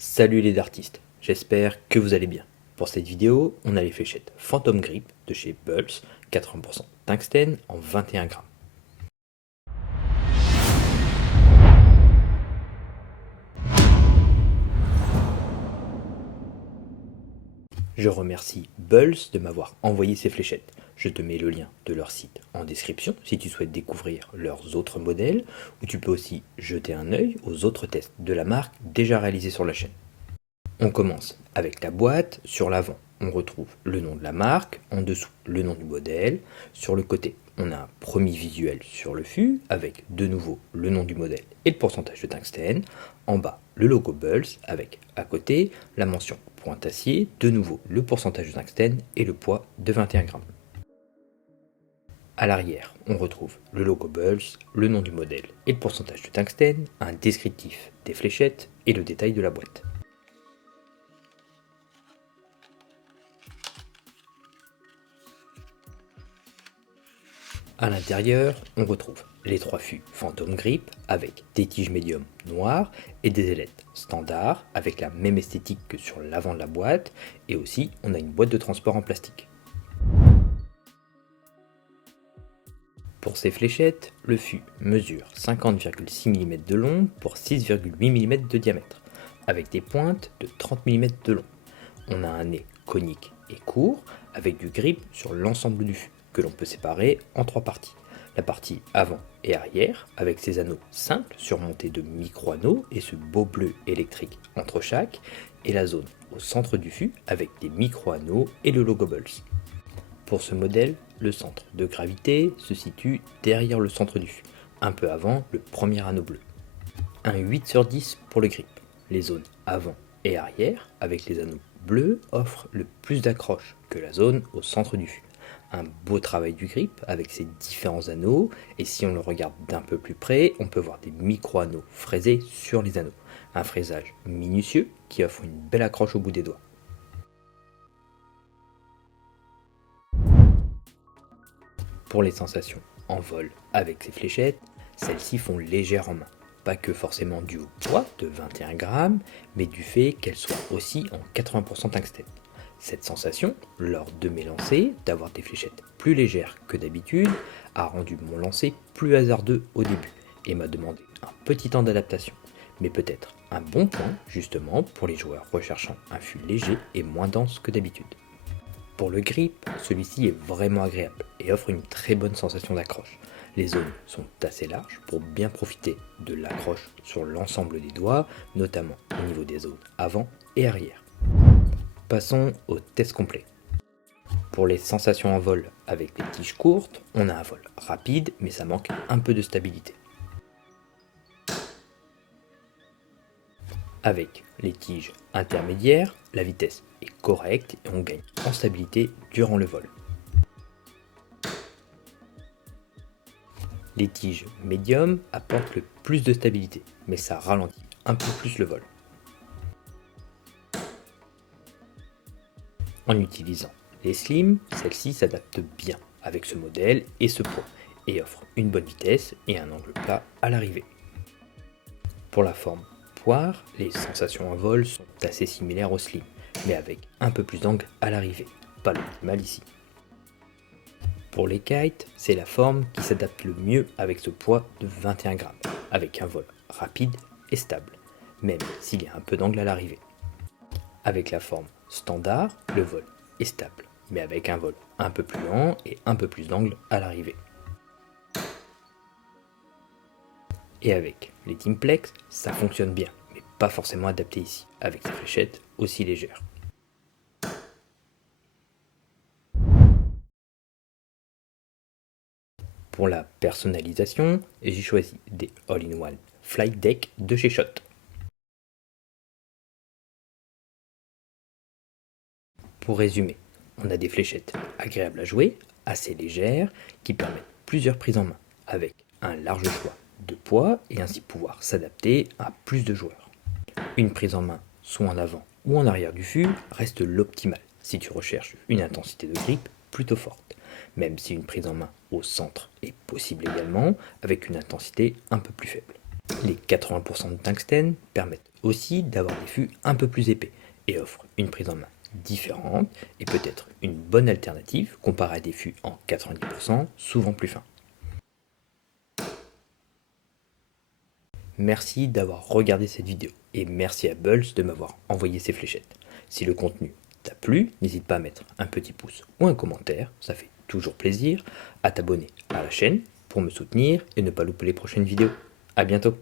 Salut les artistes, j'espère que vous allez bien. Pour cette vidéo, on a les fléchettes Phantom Grip de chez Bulls, 80% tungstène en 21 grammes. Je remercie Bulls de m'avoir envoyé ces fléchettes. Je te mets le lien de leur site en description si tu souhaites découvrir leurs autres modèles, ou tu peux aussi jeter un œil aux autres tests de la marque déjà réalisés sur la chaîne. On commence avec la boîte. Sur l'avant, on retrouve le nom de la marque, en dessous le nom du modèle. Sur le côté, on a un premier visuel sur le fût avec de nouveau le nom du modèle et le pourcentage de tungstène. En bas, le logo Bulls avec à côté la mention point acier, de nouveau le pourcentage de tungstène et le poids de 21 grammes. À l'arrière, on retrouve le logo Bulls, le nom du modèle et le pourcentage de tungstène, un descriptif des fléchettes et le détail de la boîte. À l'intérieur, on retrouve les trois fûts Phantom Grip avec des tiges médium noires et des ailettes standards avec la même esthétique que sur l'avant de la boîte, et aussi on a une boîte de transport en plastique. Pour ces fléchettes, le fût mesure 50,6 mm de long pour 6,8 mm de diamètre, avec des pointes de 30 mm de long. On a un nez conique et court avec du grip sur l'ensemble du fût, que l'on peut séparer en trois parties. La partie avant et arrière avec ses anneaux simples surmontés de micro-anneaux et ce beau bleu électrique entre chaque, et la zone au centre du fût avec des micro-anneaux et le logo Bulls. Pour ce modèle, le centre de gravité se situe derrière le centre du fût, un peu avant le premier anneau bleu. Un 8/10 pour le grip. Les zones avant et arrière avec les anneaux bleus offrent le plus d'accroche que la zone au centre du fût. Un beau travail du grip avec ses différents anneaux, et si on le regarde d'un peu plus près, on peut voir des micro-anneaux fraisés sur les anneaux. Un fraisage minutieux qui offre une belle accroche au bout des doigts. Pour les sensations en vol avec ces fléchettes, celles-ci font légère en main. Pas que forcément dû au poids de 21 grammes, mais du fait qu'elles soient aussi en 80% tungstène. Cette sensation, lors de mes lancers, d'avoir des fléchettes plus légères que d'habitude, a rendu mon lancer plus hasardeux au début et m'a demandé un petit temps d'adaptation. Mais peut-être un bon point justement pour les joueurs recherchant un fût léger et moins dense que d'habitude. Pour le grip, celui-ci est vraiment agréable et offre une très bonne sensation d'accroche. Les zones sont assez larges pour bien profiter de l'accroche sur l'ensemble des doigts, notamment au niveau des zones avant et arrière. Passons au test complet. Pour les sensations en vol avec les tiges courtes, on a un vol rapide, mais ça manque un peu de stabilité. Avec les tiges intermédiaires, la vitesse est correcte et on gagne en stabilité durant le vol. Les tiges médium apportent le plus de stabilité, mais ça ralentit un peu plus le vol. En utilisant les slim, celle-ci s'adapte bien avec ce modèle et ce poids, et offre une bonne vitesse et un angle plat à l'arrivée. Pour la forme poire, les sensations en vol sont assez similaires au slim, mais avec un peu plus d'angle à l'arrivée, pas l'optimal ici. Pour les kites, c'est la forme qui s'adapte le mieux avec ce poids de 21 grammes, avec un vol rapide et stable, même s'il y a un peu d'angle à l'arrivée. Avec la forme standard, le vol est stable, mais avec un vol un peu plus lent et un peu plus d'angle à l'arrivée. Et avec les Teamplex, ça fonctionne bien, mais pas forcément adapté ici, avec ces fléchettes aussi légères. Pour la personnalisation, j'ai choisi des All-in-One Flight Deck de chez Shot. Pour résumer, on a des fléchettes agréables à jouer, assez légères, qui permettent plusieurs prises en main, avec un large choix de poids et ainsi pouvoir s'adapter à plus de joueurs. Une prise en main, soit en avant ou en arrière du fût, reste l'optimal si tu recherches une intensité de grip plutôt forte, même si une prise en main au centre est possible également, avec une intensité un peu plus faible. Les 80% de tungstène permettent aussi d'avoir des fûts un peu plus épais et offrent une prise en main différente et peut-être une bonne alternative comparée à des fûts en 90% souvent plus fins. Merci d'avoir regardé cette vidéo et merci à Bulls de m'avoir envoyé ces fléchettes. Si le contenu t'a plu, n'hésite pas à mettre un petit pouce ou un commentaire, ça fait toujours plaisir, à t'abonner à la chaîne pour me soutenir et ne pas louper les prochaines vidéos. A bientôt.